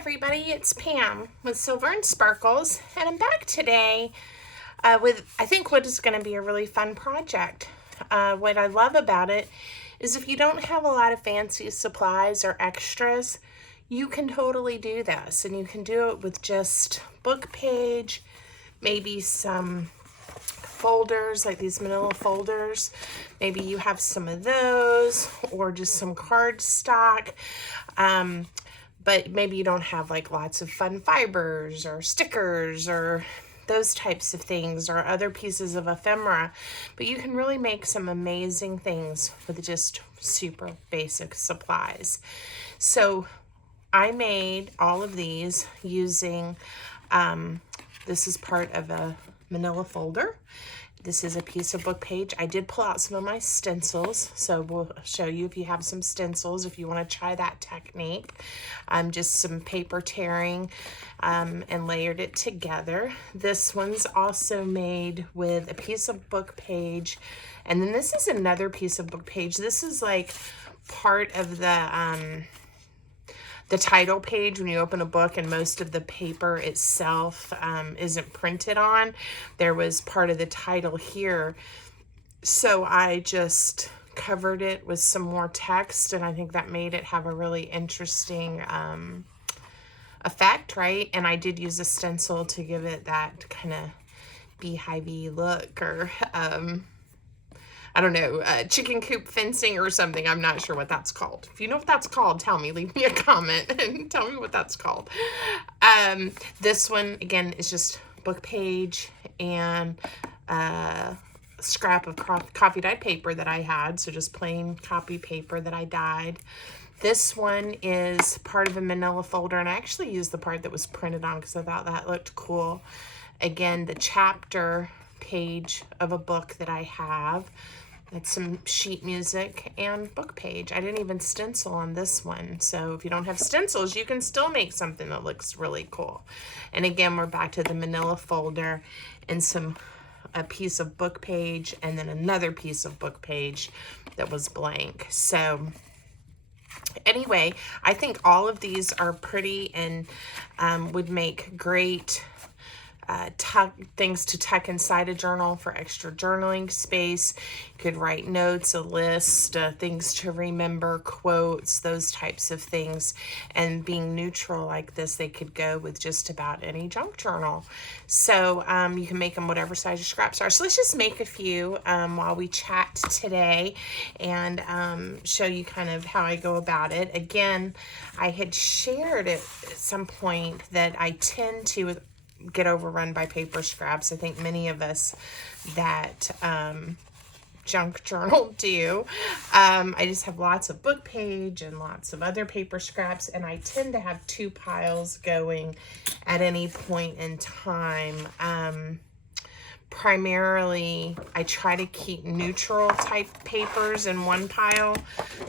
everybody, it's Pam with Silver and Sparkles, and I'm back today with I think what is going to be a really fun project. What I love about it is if you don't have a lot of fancy supplies or extras, you can totally do this, and you can do it with just book page, maybe some folders like these manila folders. Maybe you have some of those, or just some cardstock. But maybe you don't have like lots of fun fibers or stickers or those types of things, or other pieces of ephemera, but you can really make some amazing things with just super basic supplies. So I made all of these using, this is part of a manila folder. This is a piece of book page. I did pull out some of my stencils, so we'll show you if you have some stencils, if you want to try that technique. Just some paper tearing and layered it together. This one's also made with a piece of book page, and then this is another piece of book page. This is like part of the title page when you open a book, and most of the paper itself isn't printed on. There was part of the title here, so I just covered it with some more text, and I think that made it have a really interesting effect, right? And I did use a stencil to give it that kind of beehive-y look, or I don't know, chicken coop fencing or something. I'm not sure what that's called. If you know what that's called, tell me. Leave me a comment and tell me what that's called. This one, again, is just book page and a scrap of coffee dyed paper that I had. So just plain copy paper that I dyed. This one is part of a manila folder, and I actually used the part that was printed on because I thought that looked cool. Again, the chapter page of a book that I have. It's some sheet music and book page. I didn't even stencil on this one. So if you don't have stencils, you can still make something that looks really cool. And again, we're back to the manila folder and a piece of book page, and then another piece of book page that was blank. So anyway, I think all of these are pretty and would make great things to tuck inside a journal for extra journaling space. You could write notes, a list, things to remember, quotes, those types of things. And being neutral like this, they could go with just about any junk journal. So you can make them whatever size your scraps are. So let's just make a few while we chat today, and show you kind of how I go about it. Again, I had shared at some point that I tend to get overrun by paper scraps. I think many of us that junk journal do. I just have lots of book page and lots of other paper scraps, and I tend to have two piles going at any point in time. Primarily, I try to keep neutral type papers in one pile,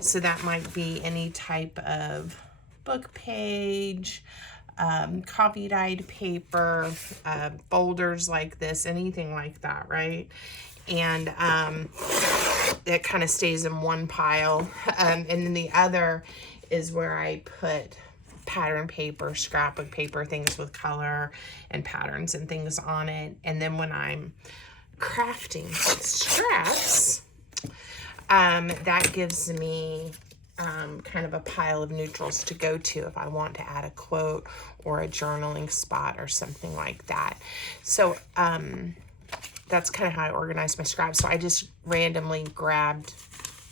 so that might be any type of book page, coffee dyed paper, folders like this, anything like that, right? And it kind of stays in one pile. And then the other is where I put pattern paper, scrapbook paper, things with color and patterns and things on it. And then when I'm crafting scraps, that gives me kind of a pile of neutrals to go to if I want to add a quote or a journaling spot or something like that. So that's kind of how I organize my scraps. So I just randomly grabbed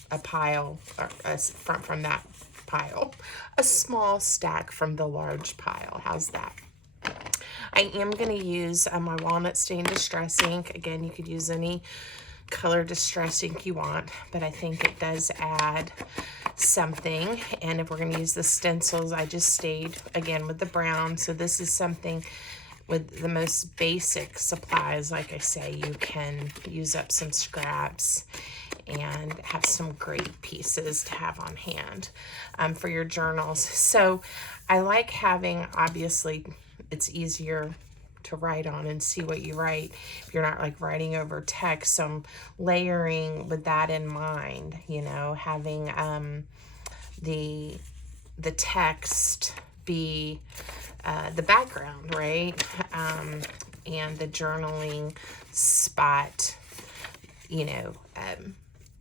a pile, or from that pile, a small stack from the large pile. How's that? I am going to use my walnut stain distress ink. Again, you could use any color distress ink you want, but I think it does add something. And if we're going to use the stencils, I just stayed again with the brown. So this is something with the most basic supplies. Like I say, you can use up some scraps and have some great pieces to have on hand for your journals. So I like having, obviously it's easier to write on and see what you write if you're not like writing over text. So I'm layering with that in mind, you know, having the text be the background, right? And the journaling spot, you know,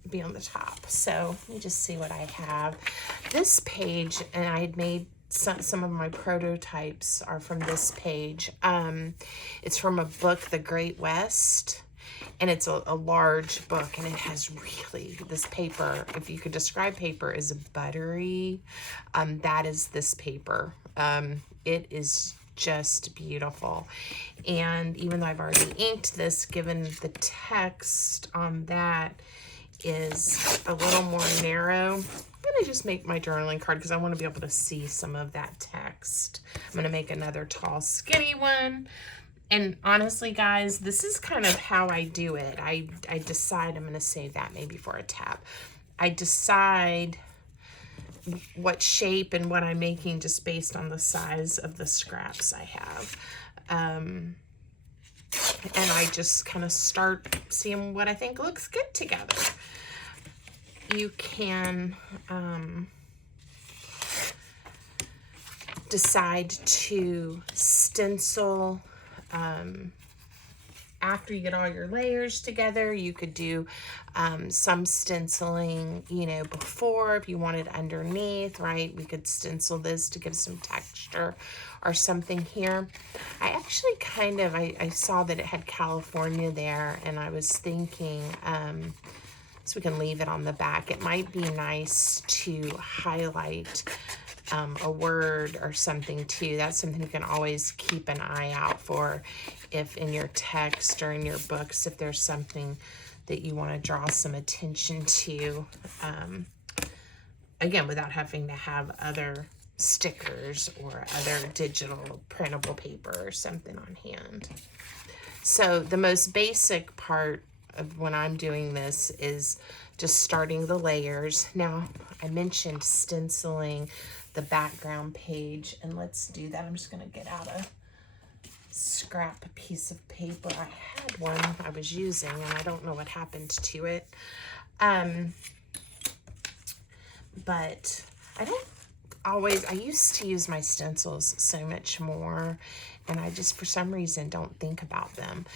be on the top. So let me just see what I have. This page, and I had made some of my prototypes are from this page. It's from a book, The Great West, and it's a large book, and it has really, this paper, if you could describe paper as buttery, that is this paper. It is just beautiful. And even though I've already inked this, given the text on that is a little more narrow, I'm gonna just make my journaling card because I want to be able to see some of that text. I'm gonna make another tall, skinny one. And honestly, guys, this is kind of how I do it. I decide, I'm gonna save that maybe for a tab. I decide what shape and what I'm making just based on the size of the scraps I have. And I just kind of start seeing what I think looks good together. You can decide to stencil after you get all your layers together. You could do some stenciling, you know, before if you wanted underneath, right? We could stencil this to give some texture or something here. I actually kind of, I saw that it had California there, and I was thinking, so we can leave it on the back. It might be nice to highlight a word or something too. That's something you can always keep an eye out for if in your text or in your books, if there's something that you want to draw some attention to, again, without having to have other stickers or other digital printable paper or something on hand. So the most basic part of when I'm doing this is just starting the layers. Now, I mentioned stenciling the background page, and let's do that. I'm just going to get out a scrap piece of paper. I had one I was using, and I don't know what happened to it. But I don't always, I used to use my stencils so much more, and I just, for some reason, don't think about them.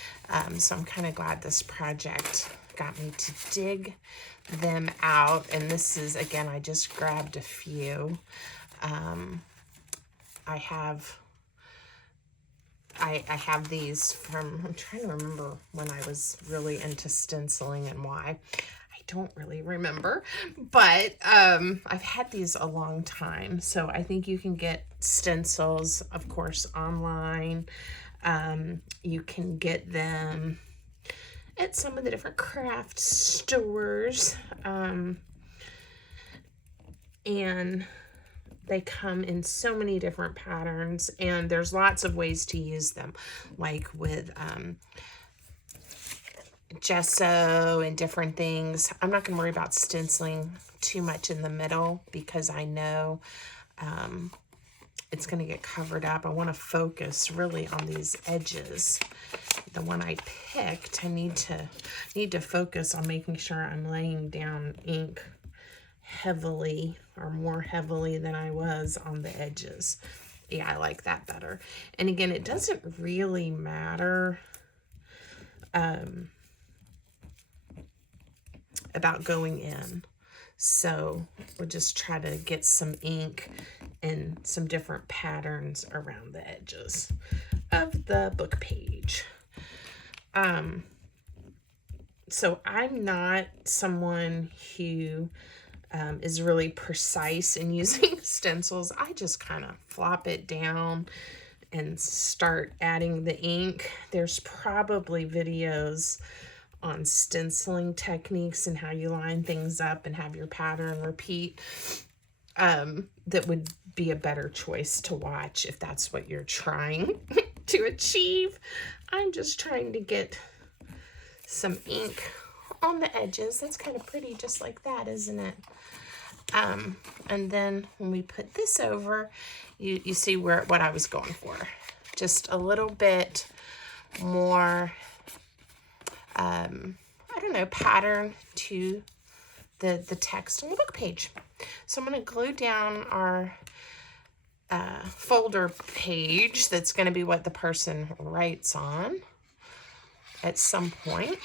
So I'm kind of glad this project got me to dig them out. And this is, again, I just grabbed a few. I have these from, I'm trying to remember when I was really into stenciling and why. I don't really remember, but I've had these a long time. So I think you can get stencils, of course, online. You can get them at some of the different craft stores. And they come in so many different patterns, and there's lots of ways to use them, like with gesso and different things. I'm not going to worry about stenciling too much in the middle because I know it's going to get covered up. I want to focus really on these edges. The one I picked, I need to focus on making sure I'm laying down ink heavily, or more heavily than I was on the edges. Yeah, I like that better. And again, it doesn't really matter about going in. So we'll just try to get some ink and some different patterns around the edges of the book page. So I'm not someone who is really precise in using stencils. I just kind of flop it down and start adding the ink. There's probably videos on stenciling techniques and how you line things up and have your pattern repeat that would be a better choice to watch if that's what you're trying to achieve. I'm just trying to get some ink on the edges. That's kind of pretty just like that, isn't it? And then when we put this over, you see what I was going for. Just a little bit more, I don't know, pattern to the text on the book page. So I'm going to glue down our folder page that's going to be what the person writes on at some point.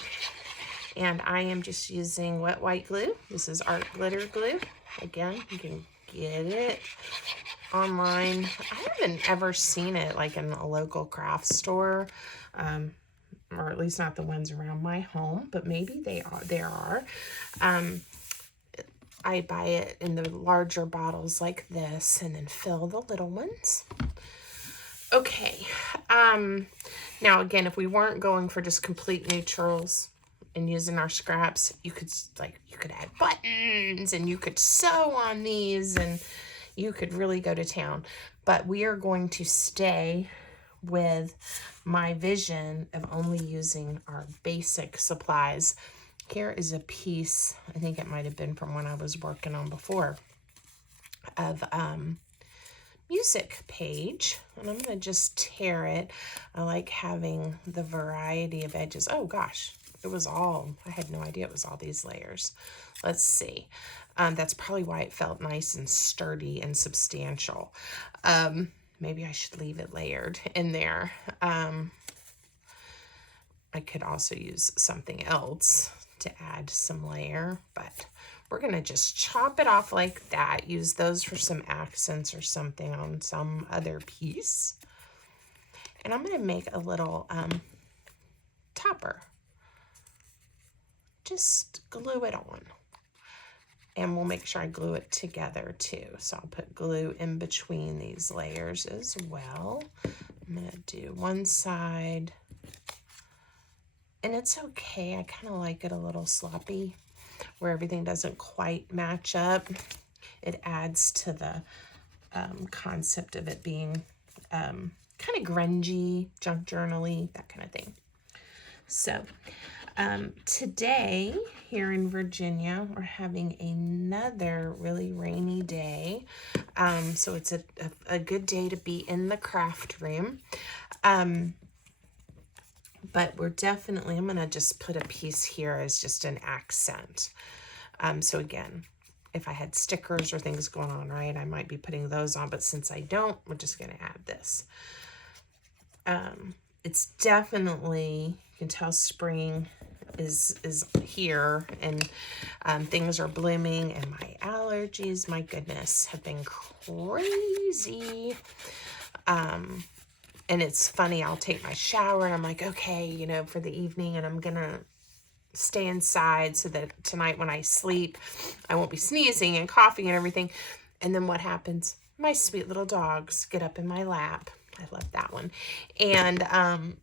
And I am just using wet white glue. This is art glitter glue. Again, you can get it online. I haven't ever seen it like in a local craft store, or at least not the ones around my home, but maybe there are. I buy it in the larger bottles like this and then fill the little ones. Okay, now again, if we weren't going for just complete neutrals and using our scraps, you could add buttons and you could sew on these and you could really go to town. But we are going to stay with my vision of only using our basic supplies. Here is a piece, I think it might have been from when I was working on before, of music page. And I'm going to just tear it. I like having the variety of edges. Oh gosh, it was all, I had no idea it was all these layers. Let's see. That's probably why it felt nice and sturdy and substantial. Maybe I should leave it layered in there. I could also use something else to add some layer, but we're gonna just chop it off like that. Use those for some accents or something on some other piece. And I'm gonna make a little topper. Just glue it on. And we'll make sure I glue it together too. So I'll put glue in between these layers as well. I'm gonna do one side. And it's okay, I kind of like it a little sloppy, where everything doesn't quite match up. It adds to the concept of it being kind of grungy, junk journal-y, that kind of thing. So today here in Virginia, we're having another really rainy day. So it's a good day to be in the craft room. But we're definitely, I'm going to just put a piece here as just an accent. So again, if I had stickers or things going on, right, I might be putting those on, but since I don't, we're just going to add this. It's definitely, you can tell spring is here, and things are blooming, and my allergies, my goodness, have been crazy. And it's funny, I'll take my shower and I'm like, okay, you know, for the evening, and I'm gonna stay inside so that tonight when I sleep, I won't be sneezing and coughing and everything. And then what happens? My sweet little dogs get up in my lap. I love that one. And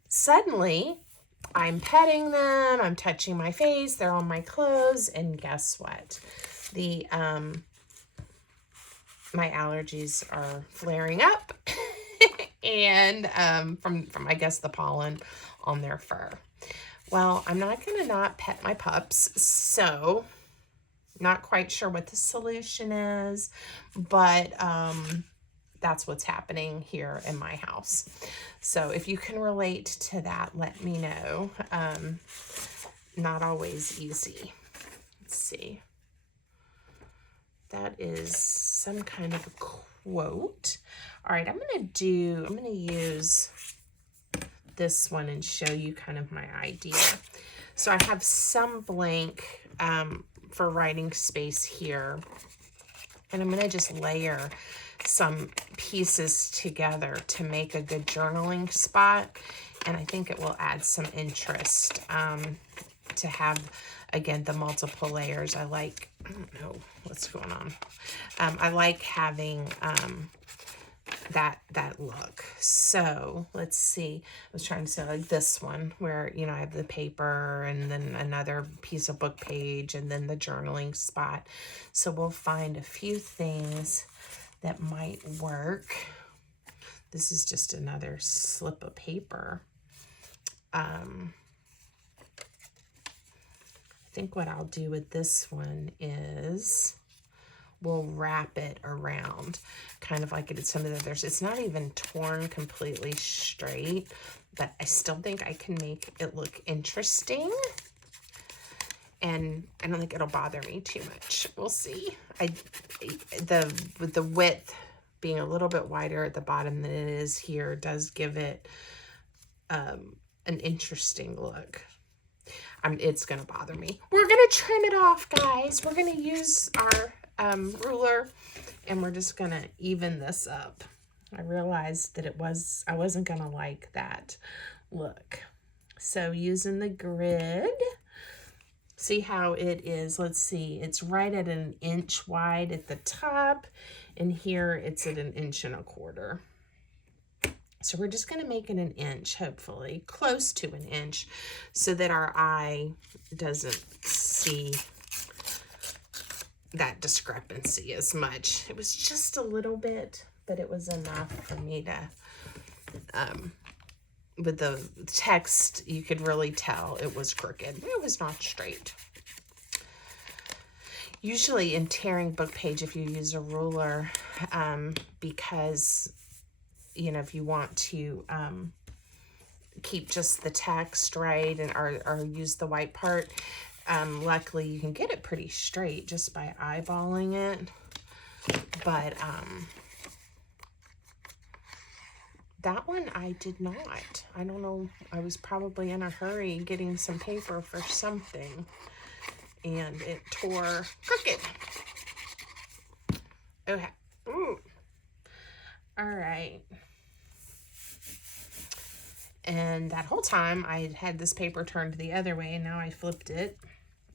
suddenly I'm petting them, I'm touching my face, they're on my clothes, and guess what? The my allergies are flaring up. And from I guess the pollen on their fur. Well, I'm not going to not pet my pups, so not quite sure what the solution is, but that's what's happening here in my house. So if you can relate to that, let me know. Not always easy. Let's see. That is some kind of a quote. All right, I'm going to use this one and show you kind of my idea. So I have some blank for writing space here, and I'm going to just layer some pieces together to make a good journaling spot, and I think it will add some interest to have, again, the multiple layers. I like, I don't know what's going on. I like having that look. So let's see, I was trying to say like this one where, you know, I have the paper and then another piece of book page and then the journaling spot. So we'll find a few things that might work. This is just another slip of paper. I think what I'll do with this one is we'll wrap it around, kind of like it did some of the others. It's not even torn completely straight, but I still think I can make it look interesting. And I don't think it'll bother me too much. We'll see. With the width being a little bit wider at the bottom than it is here does give it an interesting look. It's going to bother me. We're going to trim it off, guys. We're going to use our ruler, and we're just going to even this up. I realized that I wasn't going to like that look. So using the grid, see how it is. Let's see. It's right at 1 inch wide at the top, and here it's at 1.25 inches. So we're just going to make it 1 inch, hopefully, close to 1 inch, so that our eye doesn't see that discrepancy as much. It was just a little bit, but it was enough for me to, with the text, you could really tell it was crooked. It was not straight. Usually in tearing book page, if you use a ruler, because you know, if you want to keep just the text right and or use the white part, luckily you can get it pretty straight just by eyeballing it. But that one I did not. I don't know. I was probably in a hurry getting some paper for something, and it tore crooked. Okay. Ooh. All right. And that whole time I had this paper turned the other way, and now I flipped it,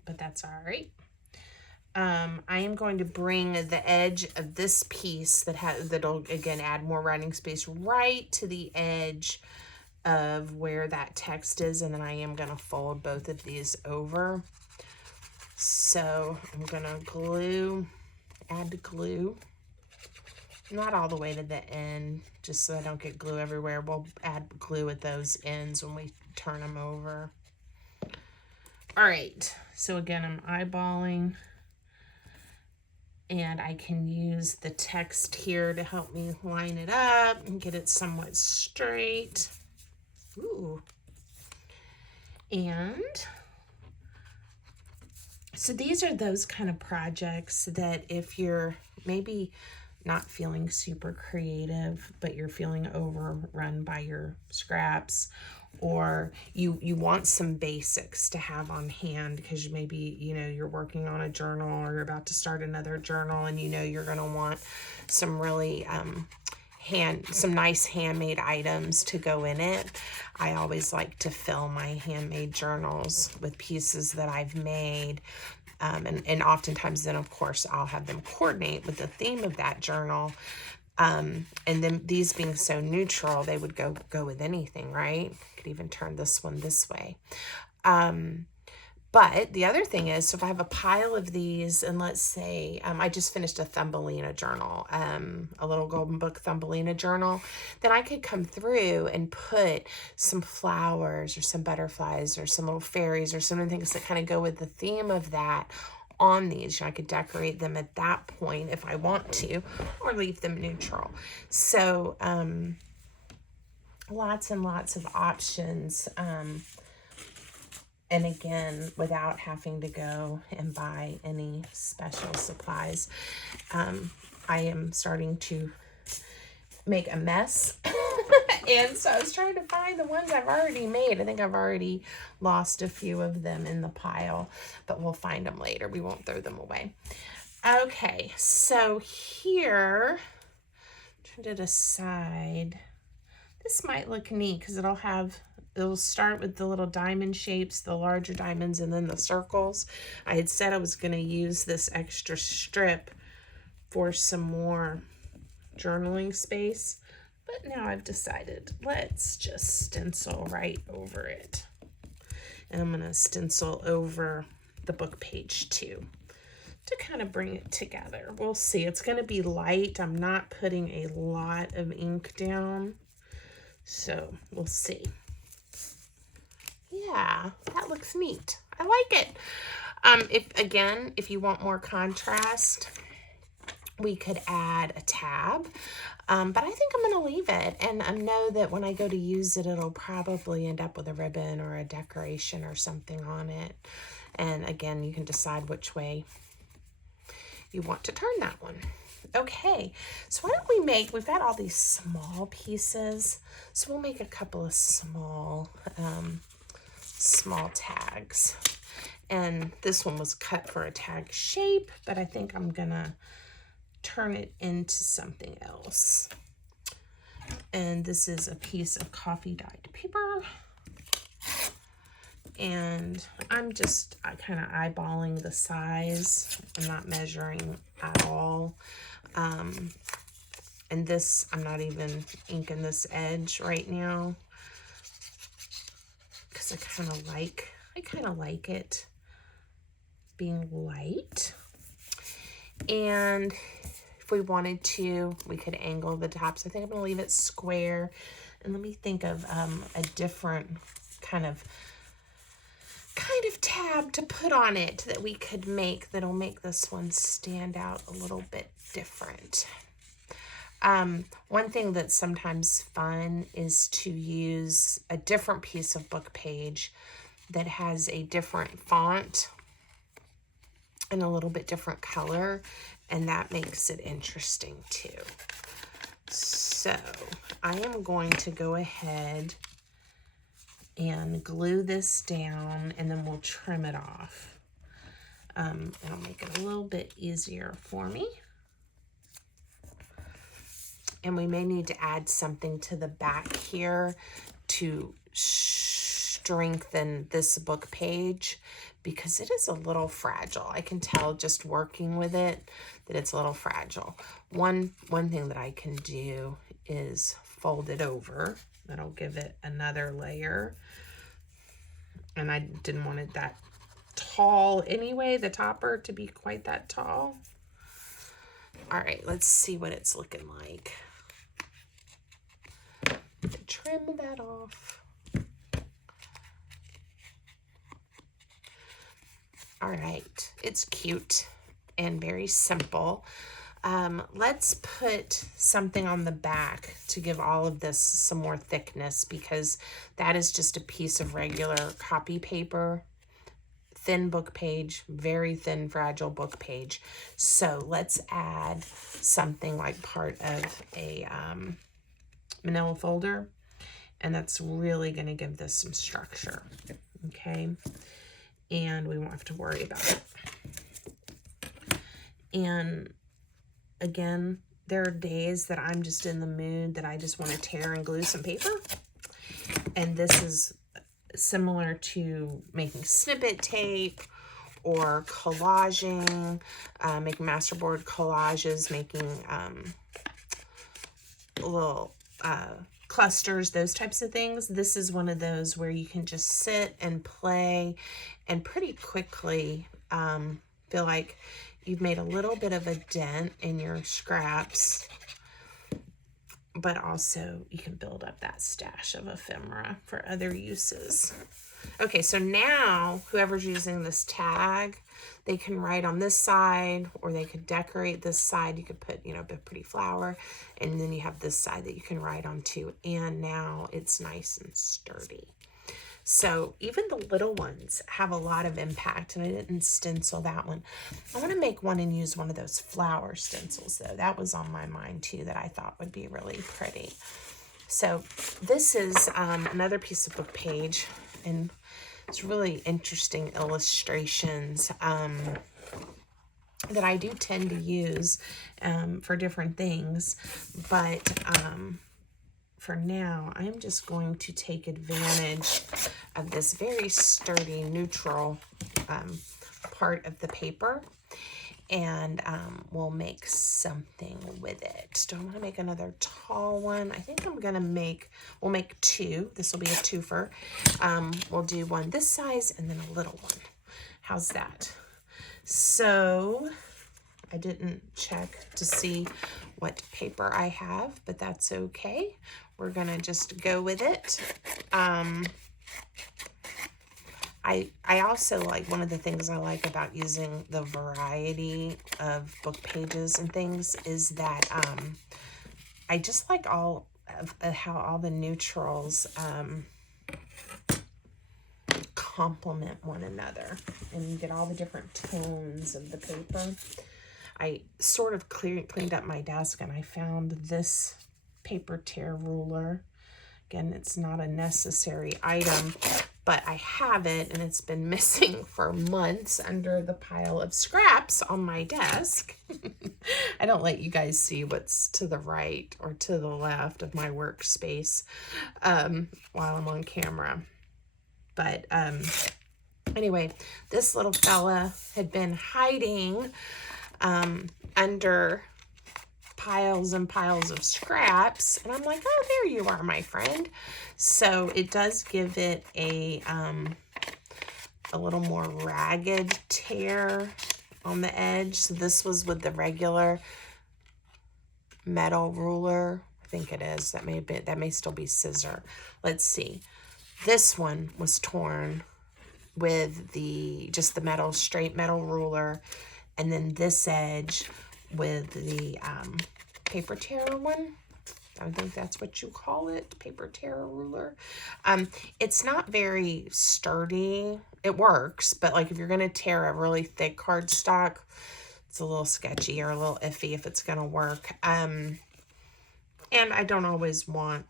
but that's all right. I am going to bring the edge of this piece that'll again add more writing space right to the edge of where that text is, and then I am going to fold both of these over. So I'm going to add glue. Not all the way to the end, just so I don't get glue everywhere. We'll add glue at those ends when we turn them over. All right, so again, I'm eyeballing, and I can use the text here to help me line it up and get it somewhat straight. Ooh. And so these are those kind of projects that if you're maybe not feeling super creative, but you're feeling overrun by your scraps, or you want some basics to have on hand because maybe, you know, you're working on a journal or you're about to start another journal, and you know you're going to want some really some nice handmade items to go in it. I always like to fill my handmade journals with pieces that I've made. And oftentimes then, of course, I'll have them coordinate with the theme of that journal. And then these being so neutral, they would go with anything, right? Could even turn this one this way. But the other thing is, so if I have a pile of these, and let's say I just finished a Thumbelina journal, a little golden book Thumbelina journal, then I could come through and put some flowers or some butterflies or some little fairies or some things that kind of go with the theme of that on these. You know, I could decorate them at that point if I want to, or leave them neutral. So lots and lots of options. And again, without having to go and buy any special supplies. I am starting to make a mess. And so I was trying to find the ones I've already made. I think I've already lost a few of them in the pile, but we'll find them later. We won't throw them away. Okay, so here, turn it aside. This might look neat because it'll start with the little diamond shapes, the larger diamonds, and then the circles. I had said I was going to use this extra strip for some more journaling space, but now I've decided let's just stencil right over it. And I'm going to stencil over the book page too to kind of bring it together. We'll see. It's going to be light. I'm not putting a lot of ink down, so we'll see. Yeah, that looks neat. I like it. If you want more contrast, we could add a tab, but I think I'm going to leave it, and I know that when I go to use it, it'll probably end up with a ribbon or a decoration or something on it. And again, you can decide which way you want to turn that one. Okay, so why don't we make, we've got all these small pieces, so we'll make a couple of small, small tags. And this one was cut for a tag shape, but I think I'm gonna turn it into something else. And this is a piece of coffee dyed paper. And I'm just kind of eyeballing the size. I'm not measuring at all. And this, I'm not even inking this edge right now because I kind of like it being light. And if we wanted to, we could angle the tops. I think I'm gonna leave it square. And let me think of a different kind of tab to put on it that we could make that'll make this one stand out a little bit different. One thing that's sometimes fun is to use a different piece of book page that has a different font and a little bit different color, and that makes it interesting too. So I am going to go ahead and glue this down, and then we'll trim it off. It'll make it a little bit easier for me. And we may need to add something to the back here to strengthen this book page because it is a little fragile. I can tell just working with it that it's a little fragile. One thing that I can do is fold it over. That'll give it another layer. And I didn't want it that tall anyway, the topper to be quite that tall. All right, let's see what it's looking like. Trim that off. All right, it's cute and very simple. Let's put something on the back to give all of this some more thickness because that is just a piece of regular copy paper. Thin book page, very thin, fragile book page. So let's add something like part of a manila folder, and that's really going to give this some structure, okay? And we won't have to worry about it. And again, there are days that I'm just in the mood that I just want to tear and glue some paper, and this is similar to making snippet tape or collaging, making masterboard collages, making little clusters, those types of things. This is one of those where you can just sit and play and pretty quickly feel like you've made a little bit of a dent in your scraps, but also you can build up that stash of ephemera for other uses. Okay, so now whoever's using this tag, they can write on this side, or they could decorate this side. You could put, you know, a pretty flower, and then you have this side that you can write on too. And now it's nice and sturdy. So even the little ones have a lot of impact, and I didn't stencil that one. I want to make one and use one of those flower stencils though. That was on my mind too that I thought would be really pretty. So this is another piece of book page, and it's really interesting illustrations that I do tend to use for different things, but for now, I'm just going to take advantage of this very sturdy neutral part of the paper, and we'll make something with it. Do I want to make another tall one? I think I'm gonna we'll make two. This will be a twofer. We'll do one this size and then a little one. How's that? So I didn't check to see what paper I have, but that's okay. We're gonna just go with it. I also like, one of the things I like about using the variety of book pages and things is that I just like all of how all the neutrals complement one another, and you get all the different tones of the paper. I sort of cleaned up my desk and I found this paper tear ruler. Again, it's not a necessary item, but I have it and it's been missing for months under the pile of scraps on my desk. I don't let you guys see what's to the right or to the left of my workspace while I'm on camera. But anyway, this little fella had been hiding under piles and piles of scraps, and I'm like, oh, there you are, my friend. So it does give it a little more ragged tear on the edge. So this was with the regular metal ruler. I think it is. That may still be scissor. Let's see. This one was torn with just the metal, straight metal ruler, and then this edge with the paper tear one. I think that's what you call it, paper tear ruler. It's not very sturdy. It works, but like if you're going to tear a really thick cardstock, it's a little sketchy or a little iffy if it's going to work. And I don't always want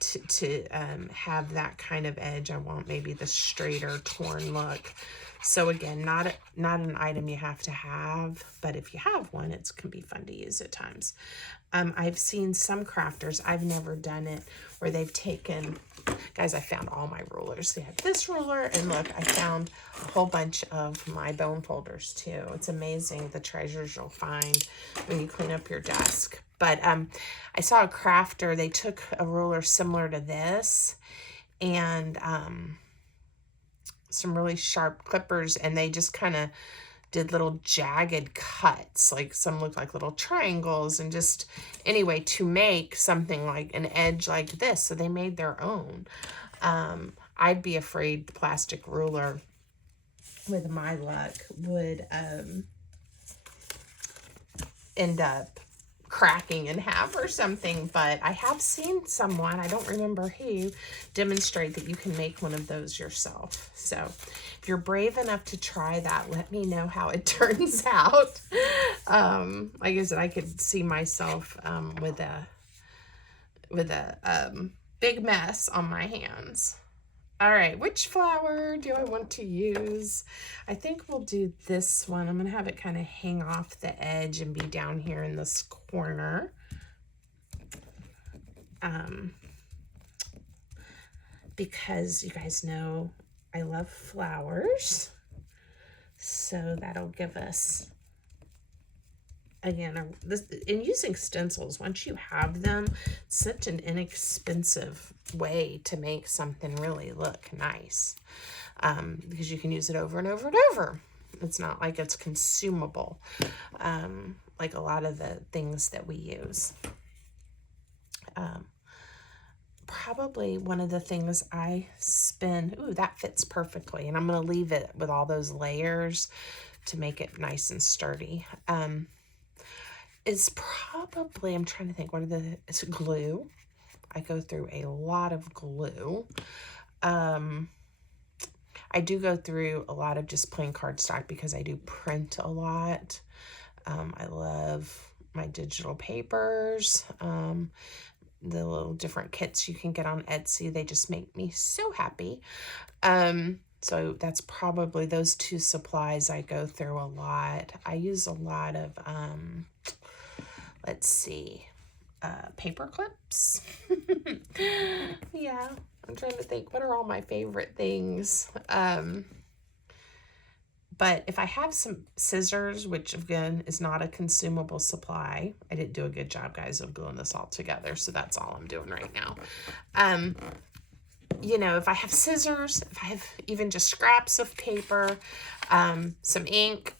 to have that kind of edge. I want maybe the straighter torn look. So again, not an item you have to have, but if you have one, it can be fun to use at times. I've seen some crafters, I've never done it, where they've taken, guys, I found all my rulers. They have this ruler, and look, I found a whole bunch of my bone folders too. It's amazing the treasures you'll find when you clean up your desk. But I saw a crafter, they took a ruler similar to this, and some really sharp clippers, and they just kind of did little jagged cuts, like some look like little triangles, and just anyway to make something like an edge like this. So they made their own. I'd be afraid the plastic ruler, with my luck, would end up cracking in half or something, but I have seen someone, I don't remember who, demonstrate that you can make one of those yourself. So if you're brave enough to try that, let me know how it turns out. Like I said, I could see myself with a big mess on my hands. All right, which flower do I want to use? I think we'll do this one. I'm going to have it kind of hang off the edge and be down here in this corner. Because you guys know I love flowers. So that'll give us, again, in using stencils, once you have them, it's such an inexpensive way to make something really look nice, because you can use it over and over and over. It's not like it's consumable, like a lot of the things that we use. Probably one of the things I spend, ooh, that fits perfectly, and I'm going to leave it with all those layers to make it nice and sturdy. Is probably, I'm trying to think, it's glue. I go through a lot of glue. I do go through a lot of just plain cardstock because I do print a lot. I love my digital papers. The little different kits you can get on Etsy, they just make me so happy. So that's probably those two supplies I go through a lot. I use a lot of, let's see, paper clips. Yeah, I'm trying to think, what are all my favorite things? But if I have some scissors, which again is not a consumable supply, I didn't do a good job, guys, of gluing this all together, so that's all I'm doing right now. You know, if I have scissors, if I have even just scraps of paper, some ink,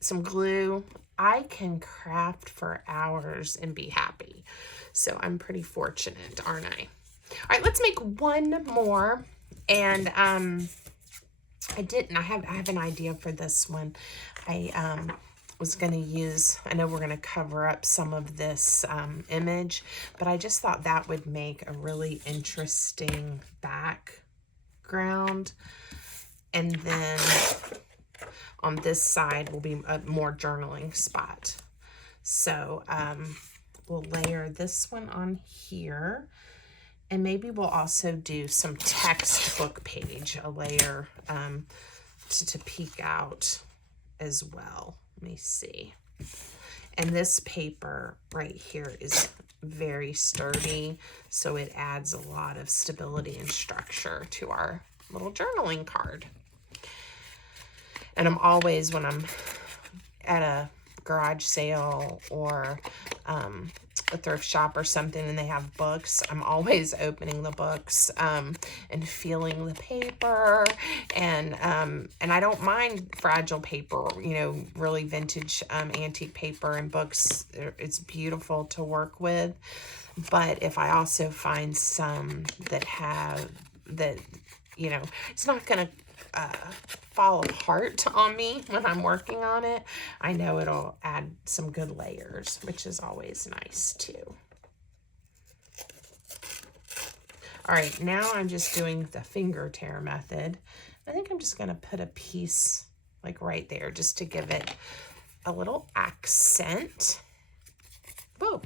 some glue, I can craft for hours and be happy. So I'm pretty fortunate, aren't I? All right, let's make one more. And I have an idea for this one. I was going to use, I know we're going to cover up some of this image, but I just thought that would make a really interesting background. And then on this side will be a more journaling spot. So we'll layer this one on here. And maybe we'll also do some textbook page, a layer to peek out as well. Let me see. And this paper right here is very sturdy, so it adds a lot of stability and structure to our little journaling card. And I'm always, when I'm at a garage sale or a thrift shop or something and they have books, I'm always opening the books and feeling the paper, and I don't mind fragile paper, you know, really vintage antique paper and books. It's beautiful to work with. But if I also find some that have that, you know, it's not gonna fall apart on me when I'm working on it, I know it'll add some good layers, which is always nice too. All right, now I'm just doing the finger tear method. I think I'm just gonna put a piece like right there just to give it a little accent. Whoa.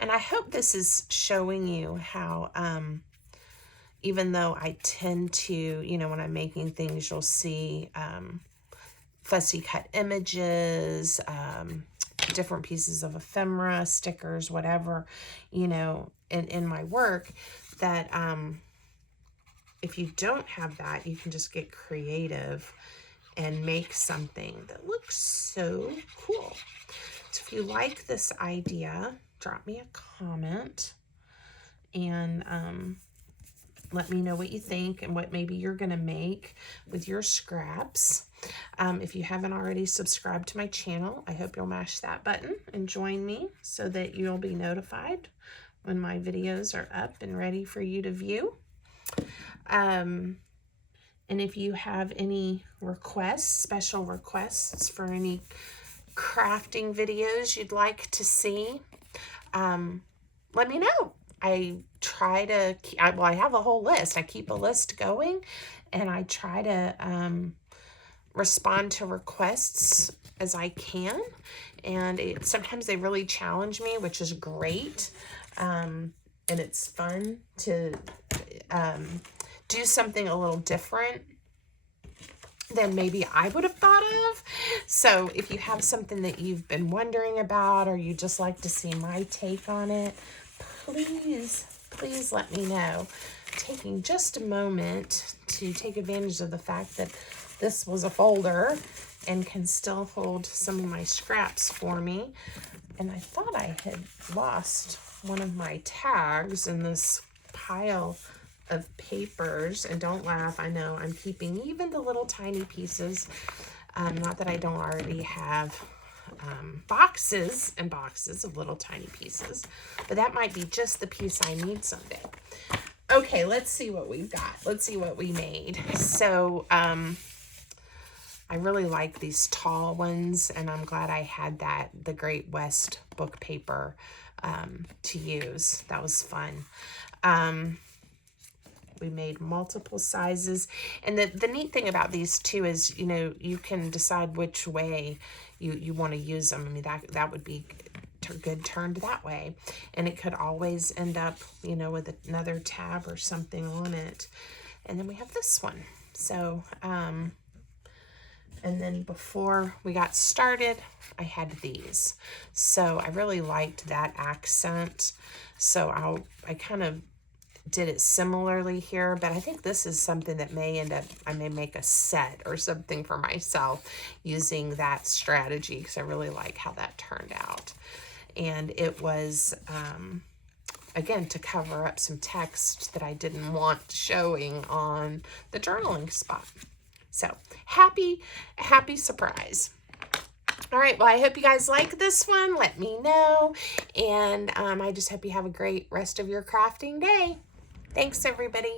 And I hope this is showing you how even though I tend to, you know, when I'm making things, you'll see fussy cut images, different pieces of ephemera, stickers, whatever, you know, in my work, that if you don't have that, you can just get creative and make something that looks so cool. So if you like this idea, drop me a comment and let me know what you think and what maybe you're going to make with your scraps. If you haven't already subscribed to my channel, I hope you'll mash that button and join me so that you'll be notified when my videos are up and ready for you to view. And if you have any requests, special requests for any crafting videos you'd like to see, let me know. I try to, well, I have a whole list. I keep a list going, and I try to respond to requests as I can. And sometimes they really challenge me, which is great. And it's fun to do something a little different than maybe I would have thought of. So if you have something that you've been wondering about, or you just like to see my take on it, please let me know. Taking just a moment to take advantage of the fact that this was a folder and can still hold some of my scraps for me. And I thought I had lost one of my tags in this pile of papers. And don't laugh, I know I'm keeping even the little tiny pieces. Not that I don't already have boxes and boxes of little tiny pieces, but that might be just the piece I need someday. Okay, let's see what we've got. Let's see what we made. So I really like these tall ones, and I'm glad I had the Great West book paper to use. That was fun. We made multiple sizes, and the neat thing about these too is, you know, you can decide which way you want to use them. I mean, that would be good turned that way, and it could always end up, you know, with another tab or something on it. And then we have this one. So and then before we got started, I had these. So I really liked that accent. So I kind of did it similarly here, but I think this is something that may end up, I may make a set or something for myself using that strategy, because I really like how that turned out. And it was, again, to cover up some text that I didn't want showing on the journaling spot. So happy surprise. All right, well, I hope you guys like this one. Let me know. And I just hope you have a great rest of your crafting day. Thanks, everybody.